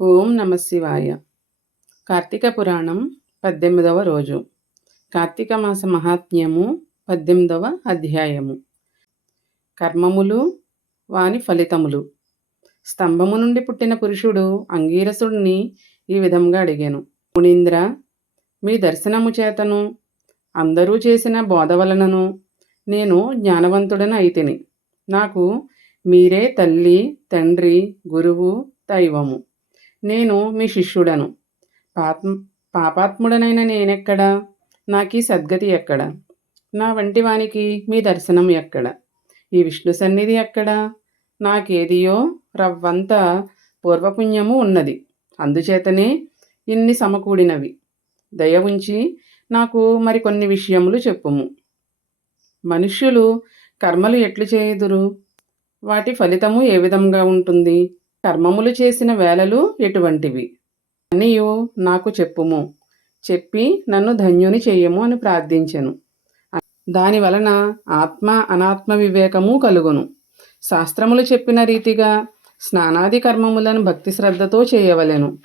ఓం నమ శివాయ. కార్తీక పురాణం పద్దెనిమిదవ రోజు. కార్తీక మాస మహాత్మ్యము పద్దెనిమిదవ అధ్యాయము. కర్మములు వాని ఫలితములు. స్తంభము నుండి పుట్టిన పురుషుడు అంగీరసుడిని ఈ విధంగా అడిగాను. మునీంద్ర మీ దర్శనము చేతను అందరూ చేసిన బోధ వలనను నేను జ్ఞానవంతుడను అయితిని. నాకు మీరే తల్లి తండ్రి గురువు దైవము. నేను మీ శిష్యుడను. పాప పాపాత్ముడనైన నేనెక్కడా? నాకీ సద్గతి ఎక్కడ? నా వంటి వానికి మీ దర్శనం ఎక్కడ? ఈ విష్ణు సన్నిధి ఎక్కడ? నాకేదియో రవ్వంత పూర్వపుణ్యము ఉన్నది. అందుచేతనే ఇన్ని సమకూడినవి. దయ ఉంచి నాకు మరికొన్ని విషయములు చెప్పుము. మనుష్యులు కర్మలు ఎట్లు చేయుదురు వాటి ఫలితము ఏ విధంగా ఉంటుంది? కర్మములు చేసిన వేళలు ఎటువంటివి? అనియు నాకు చెప్పుము. చెప్పి నన్ను ధన్యుని చెయ్యము అని ప్రార్థించెను. దాని వలన ఆత్మ అనాత్మ వివేకము కలుగును. శాస్త్రములు చెప్పిన రీతిగా స్నానాది కర్మములను భక్తి శ్రద్ధతో చేయవలెను.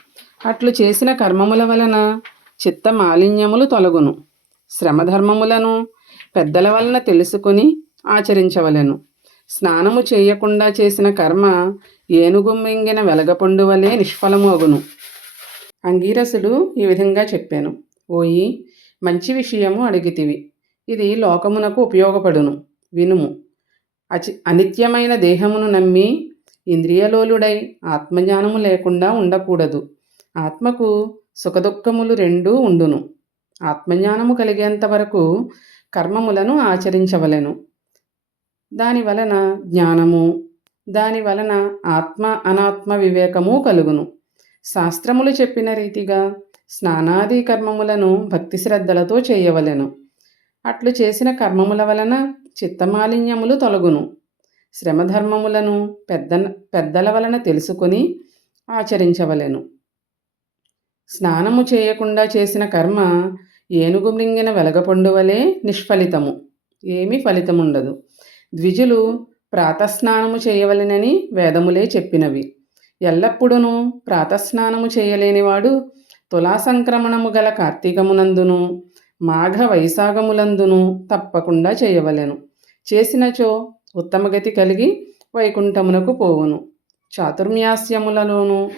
అట్లు చేసిన కర్మముల వలన చిత్త మాలిన్యములు తొలగును. శ్రమధర్మములను పెద్దల వలన తెలుసుకుని ఆచరించవలెను. స్నానము చేయకుండా చేసిన కర్మ ఏనుగు మింగిన వెలగపండు వలె నిష్ఫలమోగును. అంగీరసుడు ఈ విధంగా చెప్పాను. ఓయి మంచి విషయము అడిగితివి. ఇది లోకమునకు ఉపయోగపడును. వినుము. అచి అనిత్యమైన దేహమును నమ్మి ఇంద్రియలోలుడై ఆత్మజ్ఞానము లేకుండా ఉండకూడదు. ఆత్మకు సుఖదుఖములు రెండూ ఉండును. ఆత్మజ్ఞానము కలిగేంత వరకు కర్మములను ఆచరించవలెను. దాని వలన జ్ఞానము దాని వలన ఆత్మ అనాత్మ వివేకము కలుగును. శాస్త్రములు చెప్పిన రీతిగా స్నానాది కర్మములను భక్తి శ్రద్ధలతో చేయవలెను. అట్లు చేసిన కర్మముల వలన చిత్తమాలిన్యములు తొలగును. శ్రమధర్మములను పెద్ద పెద్దల వలన తెలుసుకొని ఆచరించవలెను. స్నానము చేయకుండా చేసిన కర్మ ఏనుగు మృంగిన వెలగపండు వలె నిష్ఫలితము. ఏమీ ఫలితముండదు. ద్విజులు ప్రాతస్నానము చేయవలెనని వేదములే చెప్పినవి. ఎల్లప్పుడూ ప్రాతస్నానము చేయలేనివాడు తులా సంక్రమణము గల కార్తీకమునందును మాఘ వైశాఖములందును తప్పకుండా చేయవలెను. చేసినచో ఉత్తమగతి కలిగి వైకుంఠమునకు పోవును. చాతుర్మ్యాస్యములలోనూ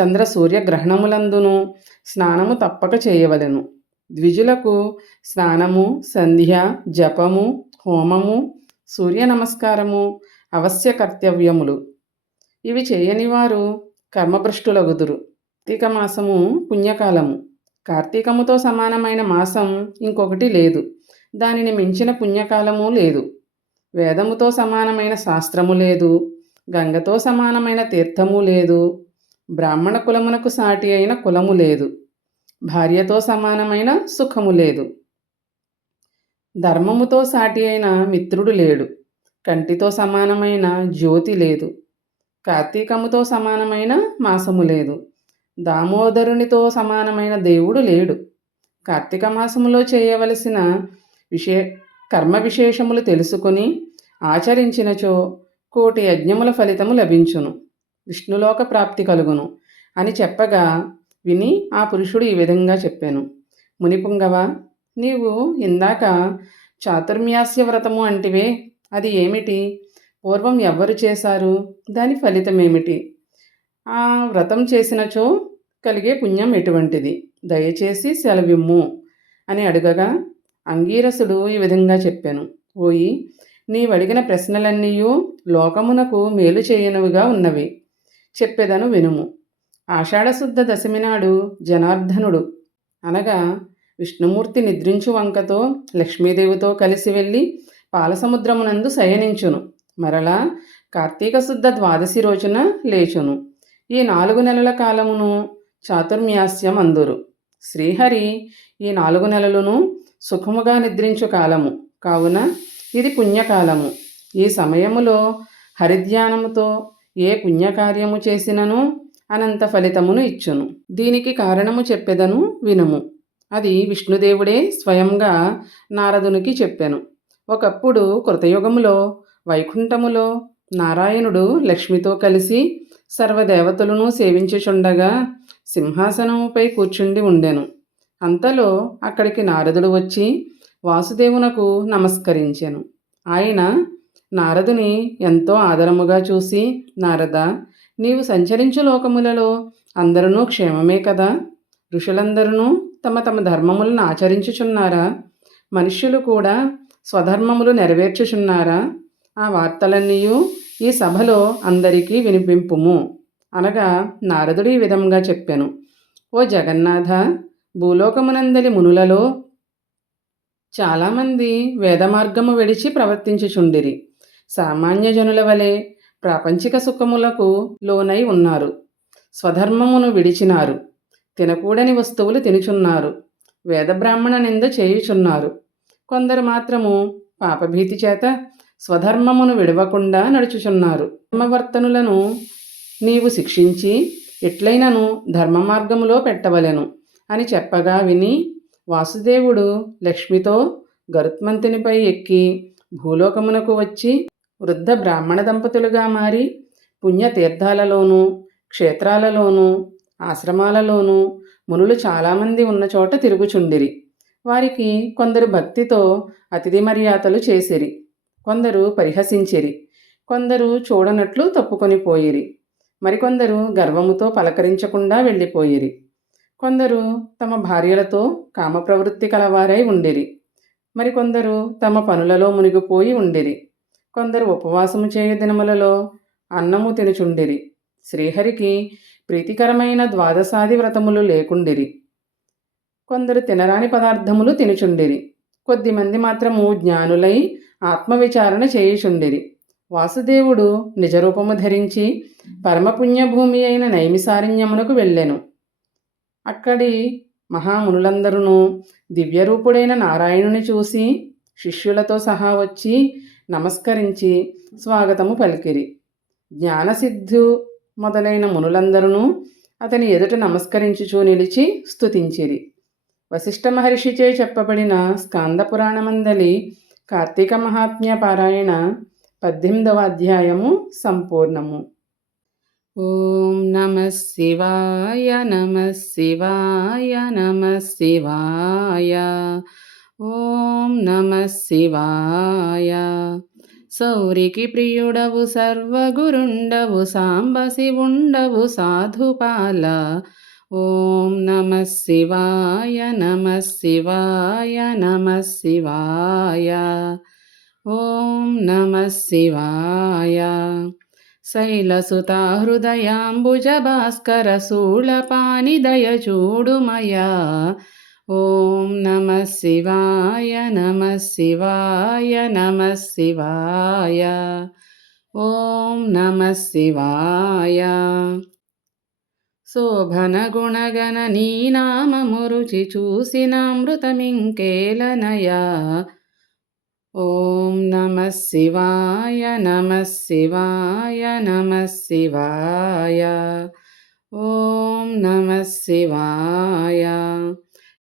చంద్ర సూర్యగ్రహణములందును స్నానము తప్పక చేయవలెను. ద్విజులకు స్నానము సంధ్య జపము హోమము సూర్య నమస్కారము అవశ్య కర్తవ్యములు. ఇవి చేయని వారు కర్మభ్రష్టులగుదురు. కార్తీక మాసము పుణ్యకాలము. కార్తీకముతో సమానమైన మాసం ఇంకొకటి లేదు. దానిని మించిన పుణ్యకాలము లేదు. వేదముతో సమానమైన శాస్త్రము లేదు. గంగతో సమానమైన తీర్థము లేదు. బ్రాహ్మణ కులమునకు సాటి అయిన కులము లేదు. భార్యతో సమానమైన సుఖము లేదు. ధర్మముతో సాటి అయిన మిత్రుడు లేడు. కంటితో సమానమైన జ్యోతి లేదు. కార్తీకముతో సమానమైన మాసము లేదు. దామోదరునితో సమానమైన దేవుడు లేడు. కార్తీక మాసములో చేయవలసిన విషే కర్మ విశేషములు తెలుసుకొని ఆచరించినచో కోటి యజ్ఞముల ఫలితము లభించును. విష్ణులోక ప్రాప్తి కలుగును అని చెప్పగా విని ఆ పురుషుడు ఈ విధంగా చెప్పాను. మునిపుంగవ నీవు ఇందాక చాతుర్మ్యాస్య వ్రతము అంటివే అది ఏమిటి? పూర్వం ఎవ్వరు చేశారు? దాని ఫలితం ఏమిటి ఆ వ్రతం చేసినచో కలిగే పుణ్యం ఎటువంటిది? దయచేసి సెలవిమ్ము అని అడగగా అంగీరసుడు ఈ విధంగా చెప్పాను. ఓయి నీవడిగిన ప్రశ్నలన్నీ లోకమునకు మేలు చేయనవిగా ఉన్నవి. చెప్పేదను వినుము. ఆషాఢశుద్ధ దశమి నాడు జనార్దనుడు అనగా విష్ణుమూర్తి నిద్రించు వంకతో లక్ష్మీదేవితో కలిసి వెళ్ళి పాలసముద్రమునందు శయనించును. మరలా కార్తీక శుద్ధ ద్వాదశి రోజున లేచును. ఈ నాలుగు నెలల కాలమును చాతుర్మ్యాస్యం అందురు శ్రీహరి ఈ నాలుగు నెలలను సుఖముగా నిద్రించు కాలము. కావున ఇది పుణ్యకాలము. ఈ సమయములో హరిధ్యానముతో ఏ పుణ్యకార్యము చేసినను అనంత ఫలితమును ఇచ్చును. దీనికి కారణము చెప్పెదను వినుము. అది విష్ణుదేవుడే స్వయంగా నారదునికి చెప్పాను. ఒకప్పుడు కృతయుగములో వైకుంఠములో నారాయణుడు లక్ష్మితో కలిసి సర్వదేవతలను సేవించుచుండగా సింహాసనముపై కూర్చుండి ఉండెను. అంతలో అక్కడికి నారదుడు వచ్చి వాసుదేవునకు నమస్కరించాను. ఆయన నారదుని ఎంతో ఆదరముగా చూసి నారద నీవు సంచరించు లోకములలో అందరూ క్షేమమే కదా? ఋషులందరూ తమ తమ ధర్మములను ఆచరించుచున్నారా? మనుష్యులు కూడా స్వధర్మములు నెరవేర్చుచున్నారా? ఆ వార్తలన్నీ ఈ సభలో అందరికీ వినిపింపుము. అనగా నారదుడు ఈ విధంగా చెప్పాను. ఓ జగన్నాథ భూలోకమునందలి మునులలో చాలామంది వేదమార్గము విడిచి ప్రవర్తించుచుండిరి. సామాన్య జనుల వలె ప్రాపంచిక సుఖములకు లోనై ఉన్నారు. స్వధర్మమును విడిచినారు. తినకూడని వస్తువులు తినుచున్నారు. వేదబ్రాహ్మణ నింద చేయుచున్నారు. కొందరు మాత్రము పాపభీతి చేత స్వధర్మమును విడవకుండా నడుచుచున్నారు. ధర్మవర్తనులను నీవు శిక్షించి ఎట్లయినను ధర్మ మార్గములో పెట్టవలెను అని చెప్పగా విని వాసుదేవుడు లక్ష్మితో గరుత్మంతునిపై ఎక్కి భూలోకమునకు వచ్చి వృద్ధ బ్రాహ్మణ దంపతులుగా మారి పుణ్యతీర్థాలలోనూ క్షేత్రాలలోనూ ఆశ్రమాలలోనూ మునులు చాలామంది ఉన్న చోట తిరుగుచుండిరి. వారికి కొందరు భక్తితో అతిథి మర్యాదలు చేసిరి. కొందరు పరిహసించిరి. కొందరు చూడనట్లు తప్పుకొని పోయిరి. మరికొందరు గర్వముతో పలకరించకుండా వెళ్ళిపోయిరి. కొందరు తమ భార్యలతో కామప్రవృత్తి కలవారై ఉండిరి. మరికొందరు తమ పనులలో మునిగిపోయి ఉండిరి. కొందరు ఉపవాసము చేయు దినములలో అన్నము తినుచుండిరి. శ్రీహరికి ప్రీతికరమైన ద్వాదశాది వ్రతములు లేకుండిరి. కొందరు తినరాని పదార్థములు తినుచుండిరి. కొద్దిమంది మాత్రము జ్ఞానులై ఆత్మవిచారణ చేయుచుండిరి. వాసుదేవుడు నిజరూపము ధరించి పరమపుణ్యభూమి అయిన నైమిసారణ్యమునకు వెళ్ళెను. అక్కడి మహామునులందరూ దివ్యరూపుడైన నారాయణుని చూసి శిష్యులతో సహా వచ్చి నమస్కరించి స్వాగతము పలికిరి. జ్ఞానసిద్ధు మొదలైన మునులందరూ అతని ఎదుట నమస్కరించుచూ నిలిచి స్తుతించిరి. వశిష్ఠ మహర్షిచే చెప్పబడిన స్కాంద పురాణమందలి కార్తీక మహాత్మ్య పారాయణ పద్దెనిమిదవ అధ్యాయము సంపూర్ణము. ఓం నమ శివాయ నమ శివాయ నమ శివాయ. ఓం నమ శివాయ. సౌరికి ప్రియుడవు సర్వగురుండవు సాంబసి ఉండవు సాధుపాల. ఓం నమ శివాయ నమ శివాయ నమ శివాయ. ఓం నమ శివాయ. శైలసుతా హృదయాంబుజభాస్కర శూళపానిదయ చూడుమయా. ఓం నమ శివాయ నమ శివాయ నమ శివాయ. ఓం నమ శివాయ. శోభన గుణగణ నీ నామము రుచి చూసినామృతమింకేలనయా ఓం నమ శివాయ నమ శివాయ నమ శివాయ. ఓం నమ శివాయ.